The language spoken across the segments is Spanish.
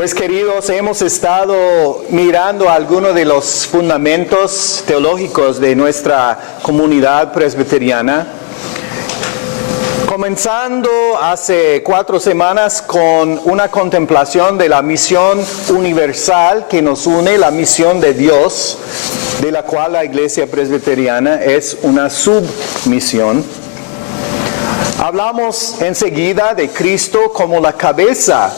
Pues queridos, hemos estado mirando algunos de los fundamentos teológicos de nuestra comunidad presbiteriana, comenzando hace 4 semanas con una contemplación de la misión universal que nos une, la misión de Dios, de la cual la Iglesia Presbiteriana es una submisión. Hablamos enseguida de Cristo como la cabeza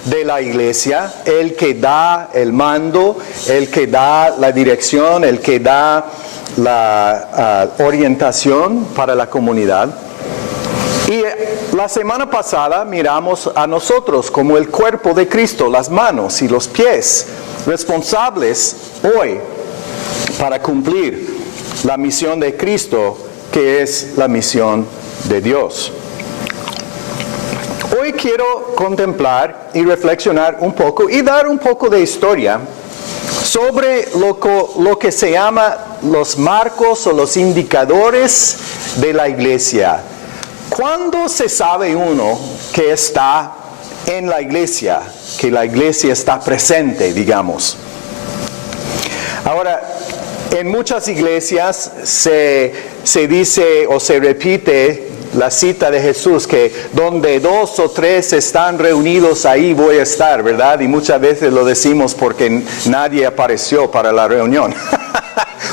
de la iglesia, el que da el mando, el que da la dirección, el que da la orientación para la comunidad. Y la semana pasada miramos a nosotros como el cuerpo de Cristo, las manos y los pies, responsables hoy para cumplir la misión de Cristo, que es la misión de Dios. Hoy quiero contemplar y reflexionar un poco y dar un poco de historia sobre lo que se llama los marcos o los indicadores de la iglesia. ¿Cuándo se sabe uno que está en la iglesia, que la iglesia está presente, digamos? Ahora, en muchas iglesias se dice o se repite la cita de Jesús, que donde 2 o 3 están reunidos, ahí voy a estar, ¿verdad? Y muchas veces lo decimos porque nadie apareció para la reunión,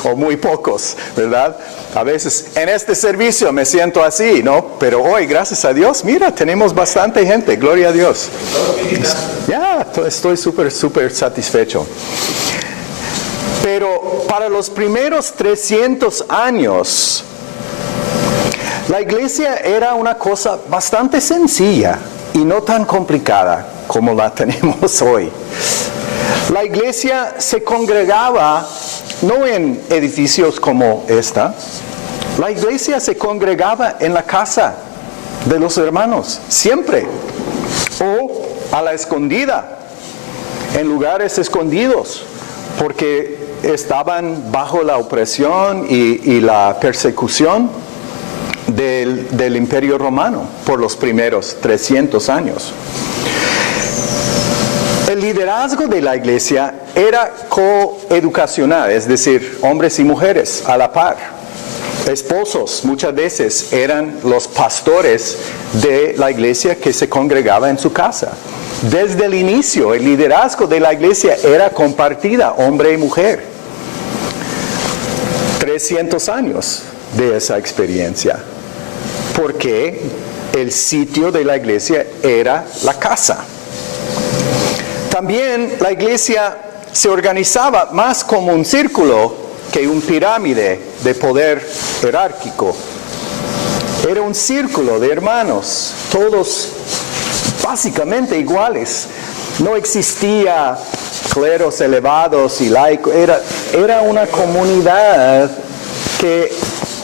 o muy pocos, ¿verdad? A veces en este servicio me siento así, ¿no? Pero hoy, gracias a Dios, mira, tenemos bastante gente, gloria a Dios. Ya, estoy súper satisfecho. Pero para los primeros 300 años, la iglesia era una cosa bastante sencilla y no tan complicada como la tenemos hoy. La iglesia se congregaba no en edificios como esta. La iglesia se congregaba en la casa de los hermanos, siempre. O a la escondida, en lugares escondidos, porque estaban bajo la opresión y la persecución del Imperio Romano por los primeros 300 años. El liderazgo de la iglesia era coeducacional, es decir, hombres y mujeres a la par. Esposos muchas veces eran los pastores de la iglesia que se congregaba en su casa. Desde el inicio, el liderazgo de la iglesia era compartida, hombre y mujer. 300 años de esa experiencia, porque el sitio de la iglesia era la casa. También la iglesia se organizaba más como un círculo que un pirámide de poder jerárquico. Era un círculo de hermanos, todos básicamente iguales. No existía cleros elevados y laicos. Era una comunidad que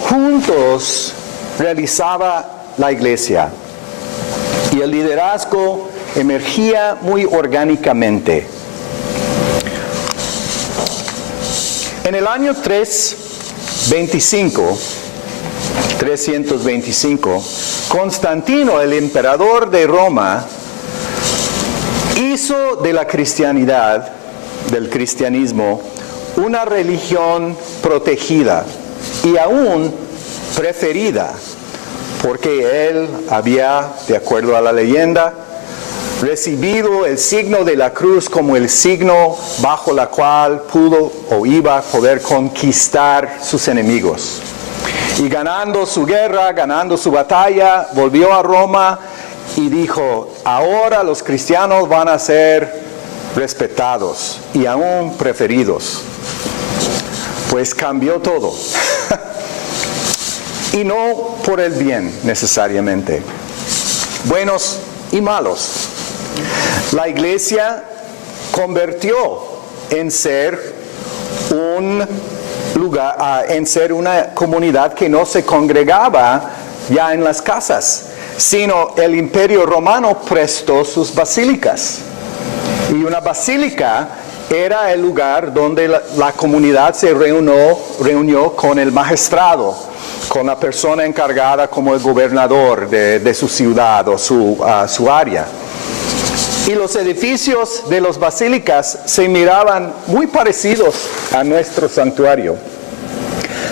juntos realizaba la iglesia. Y el liderazgo emergía muy orgánicamente. En el año 325, Constantino, el emperador de Roma, hizo de la cristianidad, del cristianismo, una religión protegida y aún preferida, porque él había, de acuerdo a la leyenda, recibido el signo de la cruz como el signo bajo la cual pudo o iba a poder conquistar sus enemigos. Y ganando su guerra, ganando su batalla, volvió a Roma y dijo: ahora los cristianos van a ser respetados y aún preferidos. Pues cambió todo. Y no por el bien necesariamente. Buenos y malos. La iglesia convirtió en ser un lugar, en ser una comunidad que no se congregaba ya en las casas, sino el Imperio Romano prestó sus basílicas. Y una basílica era el lugar donde la comunidad se reunió con el magistrado, con la persona encargada como el gobernador de su ciudad o su área. Y los edificios de las basílicas se miraban muy parecidos a nuestro santuario.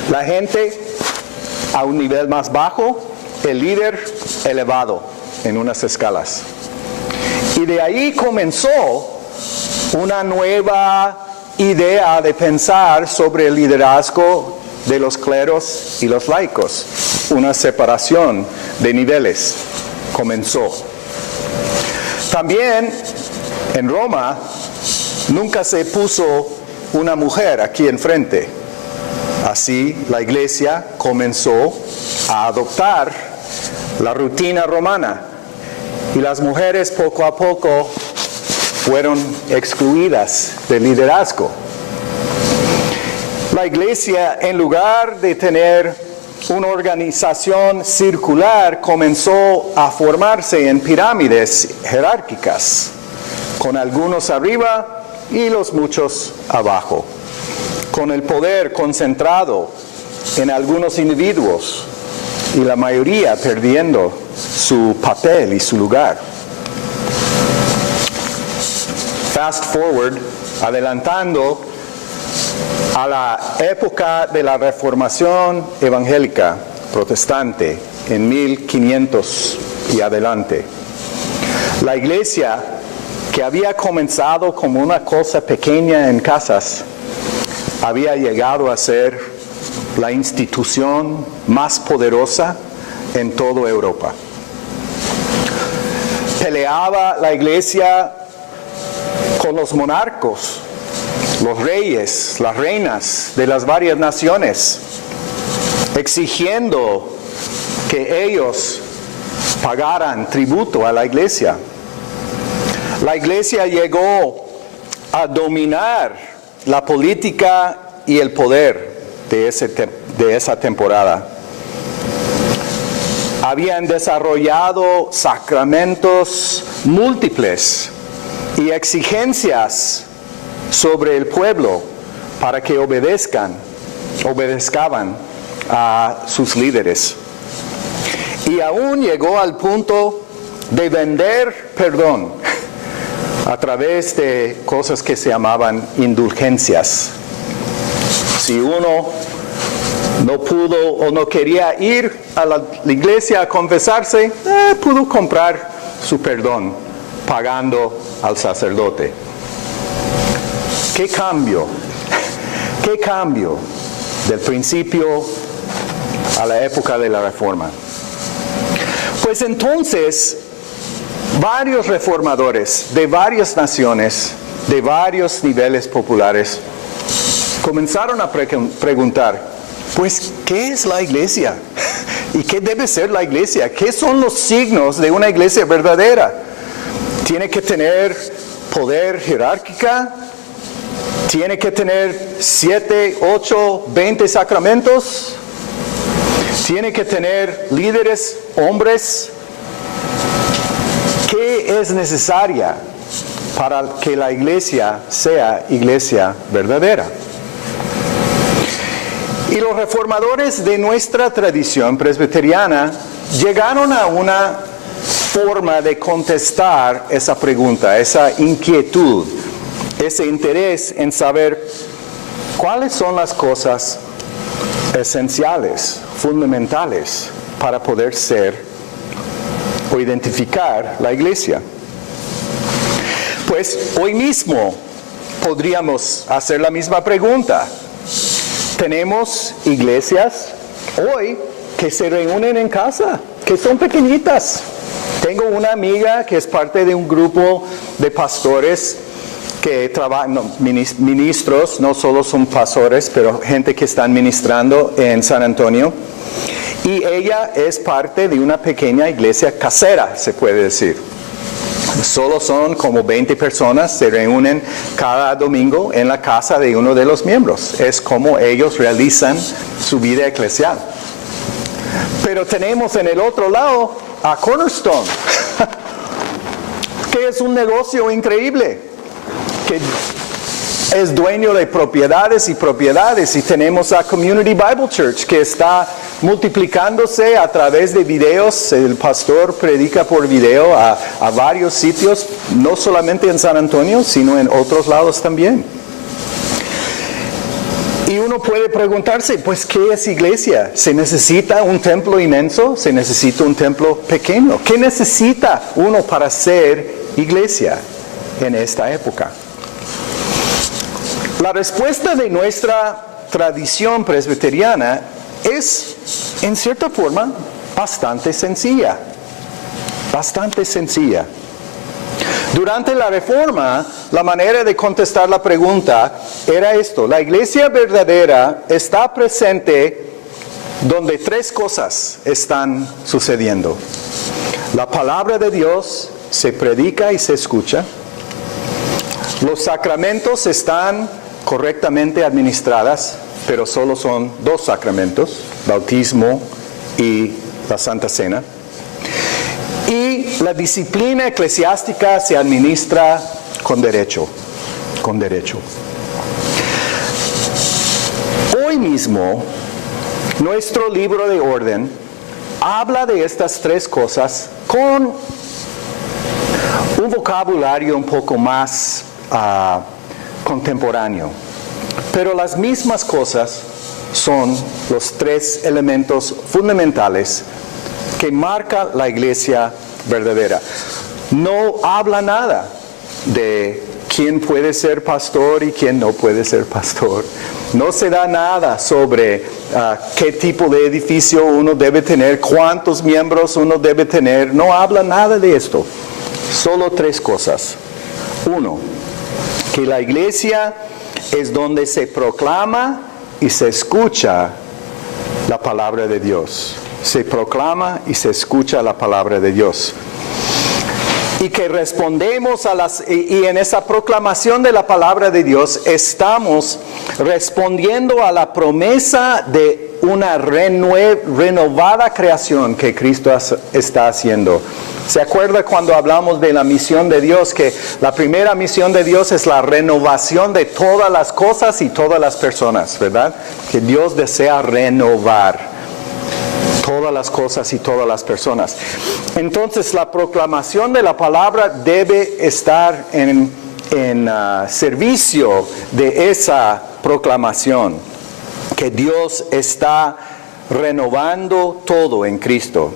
La gente a un nivel más bajo, el líder elevado en unas escalas. Y de ahí comenzó una nueva idea de pensar sobre el liderazgo de los cleros y los laicos. Una separación de niveles comenzó. También en Roma nunca se puso una mujer aquí enfrente. Así la iglesia comenzó a adoptar la rutina romana y las mujeres poco a poco fueron excluidas del liderazgo. La iglesia, en lugar de tener una organización circular, comenzó a formarse en pirámides jerárquicas, con algunos arriba y los muchos abajo, con el poder concentrado en algunos individuos y la mayoría perdiendo su papel y su lugar. Fast forward, adelantando a la época de la Reformación evangélica protestante en 1500 y adelante. La iglesia, que había comenzado como una cosa pequeña en casas, había llegado a ser la institución más poderosa en toda Europa. Peleaba la iglesia con los monarcas, los reyes, las reinas de las varias naciones, exigiendo que ellos pagaran tributo a la iglesia. La iglesia llegó a dominar la política y el poder de esa temporada. Habían desarrollado sacramentos múltiples y exigencias sobre el pueblo para que obedezcan a sus líderes. Y aún llegó al punto de vender perdón a través de cosas que se llamaban indulgencias. Si uno no pudo o no quería ir a la iglesia a confesarse, pudo comprar su perdón pagando al sacerdote. ¿Qué cambio? ¿Qué cambio del principio a la época de la Reforma? Pues entonces, varios reformadores de varias naciones, de varios niveles populares, comenzaron a preguntar, pues, ¿qué es la iglesia? ¿Y qué debe ser la iglesia? ¿Qué son los signos de una iglesia verdadera? ¿Tiene que tener poder jerárquica? ¿Tiene que tener 7, 8, 20 sacramentos? ¿Tiene que tener líderes, hombres? ¿Qué es necesaria para que la iglesia sea iglesia verdadera? Y los reformadores de nuestra tradición presbiteriana llegaron a una forma de contestar esa pregunta, esa inquietud, ese interés en saber cuáles son las cosas esenciales, fundamentales, para poder ser o identificar la iglesia. Pues hoy mismo podríamos hacer la misma pregunta. Tenemos iglesias hoy que se reúnen en casa, que son pequeñitas. Tengo una amiga que es parte de un grupo de pastores que trabajan, ministros, no solo son pastores, pero gente que están ministrando en San Antonio. Y ella es parte de una pequeña iglesia casera, se puede decir. Solo son como 20 personas, se reúnen cada domingo en la casa de uno de los miembros. Es como ellos realizan su vida eclesial. Pero tenemos en el otro lado a Cornerstone, que es un negocio increíble, que es dueño de propiedades y propiedades. Y tenemos a Community Bible Church, que está multiplicándose a través de videos. El pastor predica por video a varios sitios, no solamente en San Antonio, sino en otros lados también. Y uno puede preguntarse, pues, ¿qué es iglesia? ¿Se necesita un templo inmenso? ¿Se necesita un templo pequeño? ¿Qué necesita uno para ser iglesia en esta época? La respuesta de nuestra tradición presbiteriana es, en cierta forma, bastante sencilla. Bastante sencilla. Durante la Reforma, la manera de contestar la pregunta era esto: la iglesia verdadera está presente donde tres cosas están sucediendo. La palabra de Dios se predica y se escucha. Los sacramentos están correctamente administradas, pero solo son dos sacramentos: bautismo y la Santa Cena. Y la disciplina eclesiástica se administra con derecho. Con derecho. Hoy mismo, nuestro libro de orden habla de estas tres cosas con un vocabulario un poco más contemporáneo. Pero las mismas cosas son los tres elementos fundamentales que marca la iglesia verdadera. No habla nada de quién puede ser pastor y quién no puede ser pastor. No se da nada sobre qué tipo de edificio uno debe tener, cuántos miembros uno debe tener. No habla nada de esto. Solo tres cosas. Uno, que la iglesia es donde se proclama y se escucha la palabra de Dios. Se proclama y se escucha la palabra de Dios. Y que respondemos y en esa proclamación de la palabra de Dios estamos respondiendo a la promesa de una renovada creación que Cristo está haciendo. ¿Se acuerda cuando hablamos de la misión de Dios? Que la primera misión de Dios es la renovación de todas las cosas y todas las personas, ¿verdad? Que Dios desea renovar todas las cosas y todas las personas. Entonces, la proclamación de la palabra debe estar en servicio de esa proclamación, que Dios está renovando todo en Cristo.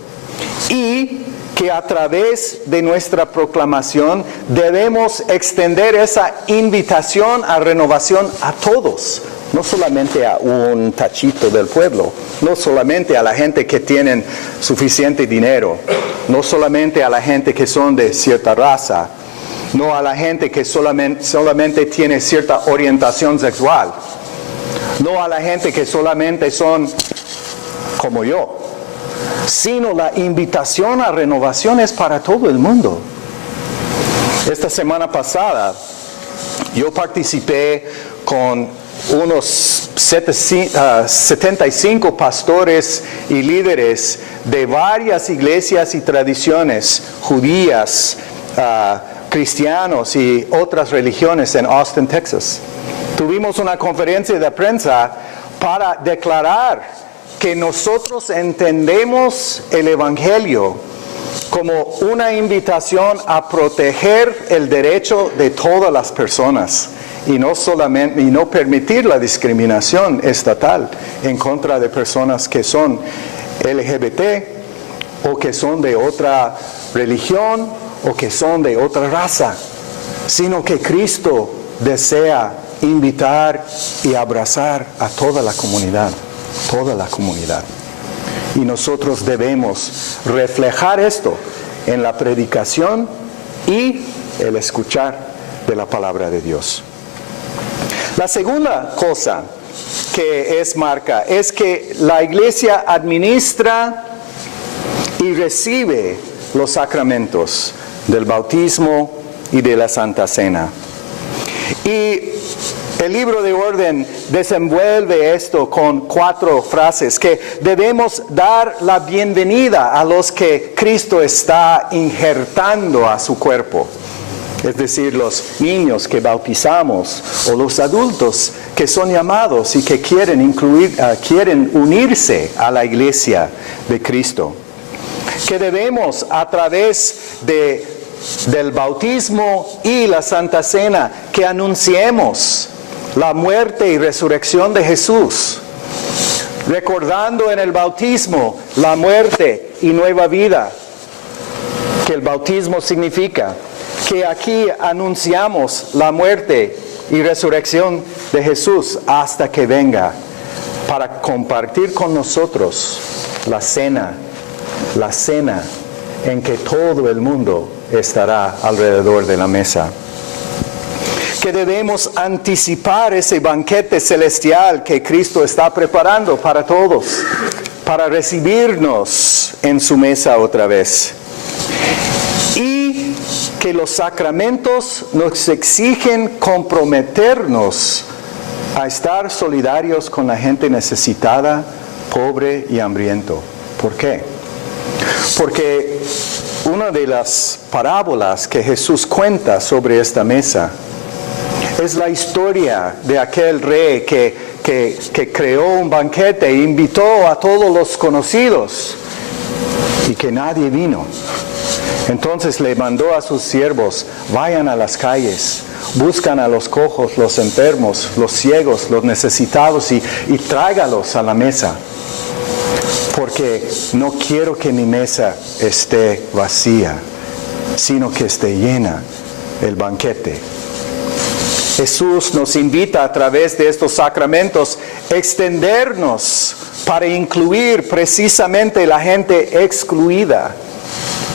Y que a través de nuestra proclamación debemos extender esa invitación a renovación a todos. No solamente a un tachito del pueblo, no solamente a la gente que tienen suficiente dinero, no solamente a la gente que son de cierta raza, no a la gente que solamente tiene cierta orientación sexual, no a la gente que solamente son como yo, sino la invitación a renovación es para todo el mundo. Esta semana pasada yo participé con unos 75 pastores y líderes de varias iglesias y tradiciones judías, cristianos y otras religiones en Austin, Texas. Tuvimos una conferencia de prensa para declarar que nosotros entendemos el Evangelio como una invitación a proteger el derecho de todas las personas y no permitir la discriminación estatal en contra de personas que son LGBT o que son de otra religión o que son de otra raza, sino que Cristo desea invitar y abrazar a toda la comunidad. Toda la comunidad. Y nosotros debemos reflejar esto en la predicación y el escuchar de la palabra de Dios. La segunda cosa que es marca es que la iglesia administra y recibe los sacramentos del bautismo y de la Santa Cena. Y el libro de orden desenvuelve esto con 4 frases: que debemos dar la bienvenida a los que Cristo está injertando a su cuerpo, es decir, los niños que bautizamos o los adultos que son llamados y que quieren unirse a la iglesia de Cristo. Que debemos, a través del bautismo y la Santa Cena, que anunciemos la muerte y resurrección de Jesús, recordando en el bautismo la muerte y nueva vida que el bautismo significa, que aquí anunciamos la muerte y resurrección de Jesús hasta que venga para compartir con nosotros la cena en que todo el mundo estará alrededor de la mesa. Que debemos anticipar ese banquete celestial que Cristo está preparando para todos, para recibirnos en su mesa otra vez. Y que los sacramentos nos exigen comprometernos a estar solidarios con la gente necesitada, pobre y hambriento. ¿Por qué? Porque una de las parábolas que Jesús cuenta sobre esta mesa es la historia de aquel rey que creó un banquete e invitó a todos los conocidos y que nadie vino. Entonces le mandó a sus siervos: vayan a las calles, buscan a los cojos, los enfermos, los ciegos, los necesitados y tráigalos a la mesa. Porque no quiero que mi mesa esté vacía, sino que esté llena el banquete. Jesús nos invita a través de estos sacramentos a extendernos para incluir precisamente la gente excluida,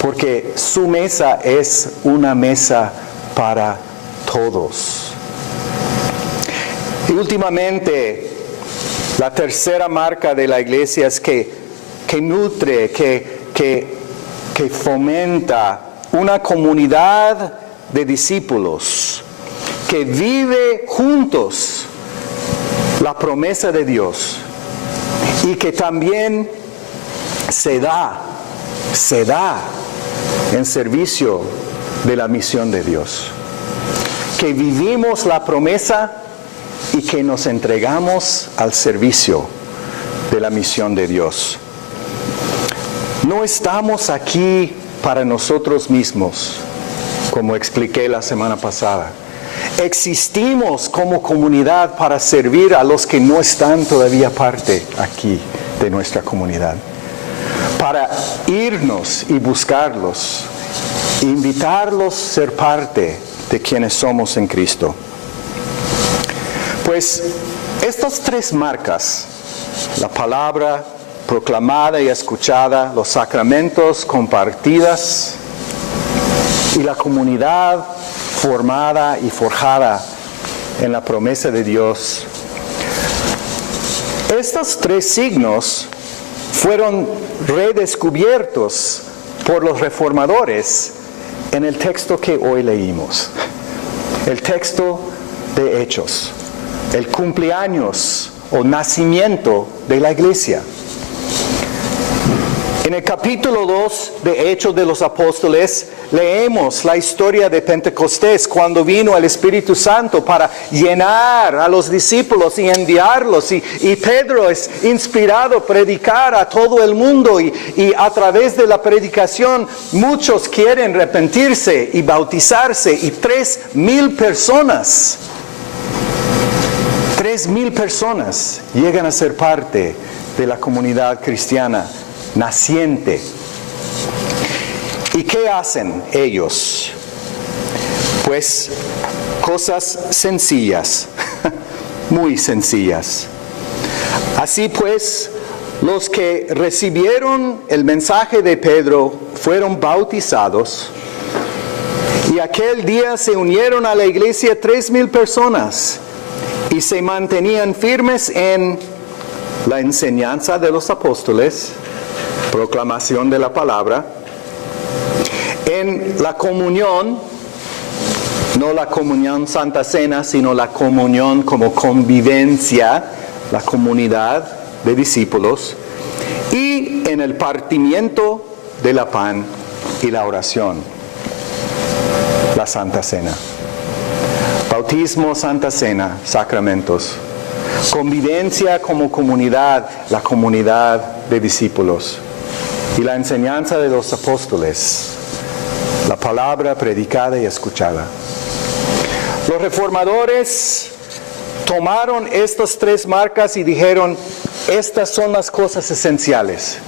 porque su mesa es una mesa para todos. Y últimamente, la tercera marca de la iglesia es que nutre, que fomenta una comunidad de discípulos que vive juntos la promesa de Dios y que también se da en servicio de la misión de Dios. Que vivimos la promesa y que nos entregamos al servicio de la misión de Dios. No estamos aquí para nosotros mismos, como expliqué la semana pasada. Existimos como comunidad para servir a los que no están todavía parte aquí de nuestra comunidad. Para irnos y buscarlos, invitarlos a ser parte de quienes somos en Cristo. Pues estas tres marcas, la palabra proclamada y escuchada, los sacramentos compartidas y la comunidad formada y forjada en la promesa de Dios. Estos tres signos fueron redescubiertos por los reformadores en el texto que hoy leímos, el texto de Hechos, el cumpleaños o nacimiento de la iglesia. En el capítulo 2 de Hechos de los Apóstoles leemos la historia de Pentecostés, cuando vino el Espíritu Santo para llenar a los discípulos y enviarlos. Y Pedro es inspirado a predicar a todo el mundo y a través de la predicación muchos quieren arrepentirse y bautizarse. Y 3,000 personas llegan a ser parte de la comunidad cristiana naciente. ¿Y qué hacen ellos? Pues cosas sencillas, muy sencillas. Así pues, los que recibieron el mensaje de Pedro fueron bautizados, y aquel día se unieron a la iglesia 3,000 personas y se mantenían firmes en la enseñanza de los apóstoles, proclamación de la palabra, en la comunión, no la comunión Santa Cena, sino la comunión como convivencia, la comunidad de discípulos, y en el partimiento de la pan y la oración, la Santa Cena. Bautismo, Santa Cena, sacramentos, Convivencia como comunidad, la comunidad de discípulos. Y la enseñanza de los apóstoles, la palabra predicada y escuchada. Los reformadores tomaron estas tres marcas y dijeron, estas son las cosas esenciales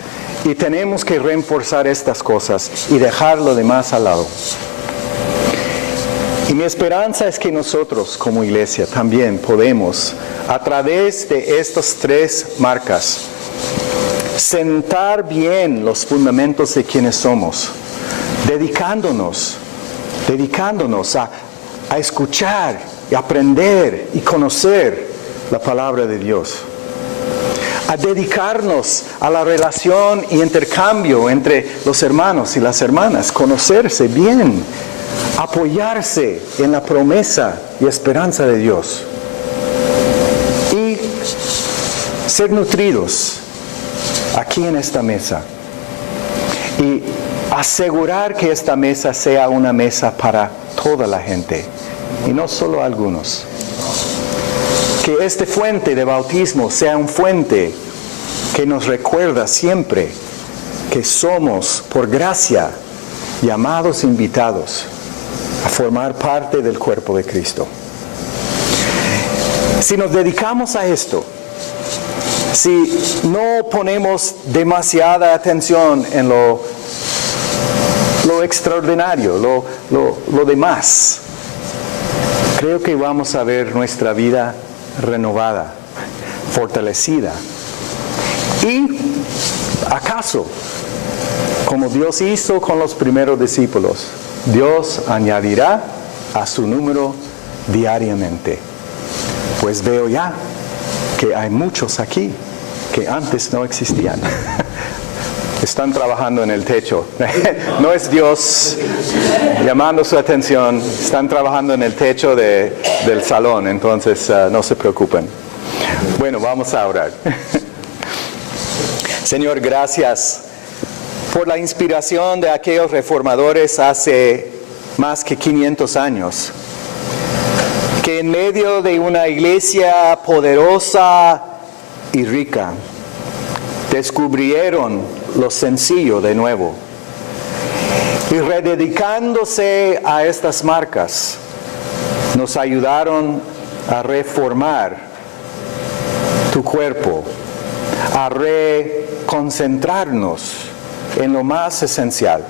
y tenemos que reforzar estas cosas y dejar lo demás al lado. Y mi esperanza es que nosotros como iglesia también podemos, a través de estas tres marcas, sentar bien los fundamentos de quienes somos, dedicándonos a escuchar y aprender y conocer la palabra de Dios. A dedicarnos a la relación y intercambio entre los hermanos y las hermanas, conocerse bien, apoyarse en la promesa y esperanza de Dios. Y ser nutridos aquí en esta mesa. Y asegurar que esta mesa sea una mesa para toda la gente y no solo algunos. Que esta fuente de bautismo sea un fuente que nos recuerda siempre que somos, por gracia, llamados, invitados a formar parte del cuerpo de Cristo. Si nos dedicamos a esto, si no ponemos demasiada atención en lo extraordinario, lo demás, creo que vamos a ver nuestra vida renovada, fortalecida. Y acaso, como Dios hizo con los primeros discípulos, Dios añadirá a su número diariamente. Pues veo ya que hay muchos aquí que antes no existían. Están trabajando en el techo. No es Dios llamando su atención. Están trabajando en el techo del salón, entonces no se preocupen. Bueno, vamos a orar. Señor, gracias por la inspiración de aquellos reformadores hace más que 500 años. Que en medio de una iglesia poderosa y rica, descubrieron lo sencillo de nuevo. Y rededicándose a estas marcas, nos ayudaron a reformar tu cuerpo, a reconcentrarnos en lo más esencial.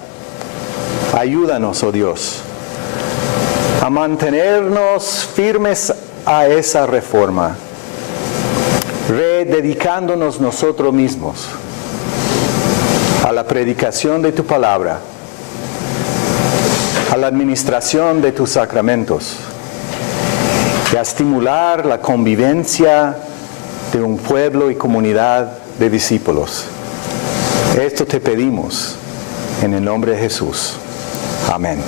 Ayúdanos, oh Dios, a mantenernos firmes a esa reforma, rededicándonos nosotros mismos a la predicación de tu palabra, a la administración de tus sacramentos y a estimular la convivencia de un pueblo y comunidad de discípulos. Esto te pedimos en el nombre de Jesús. Amén.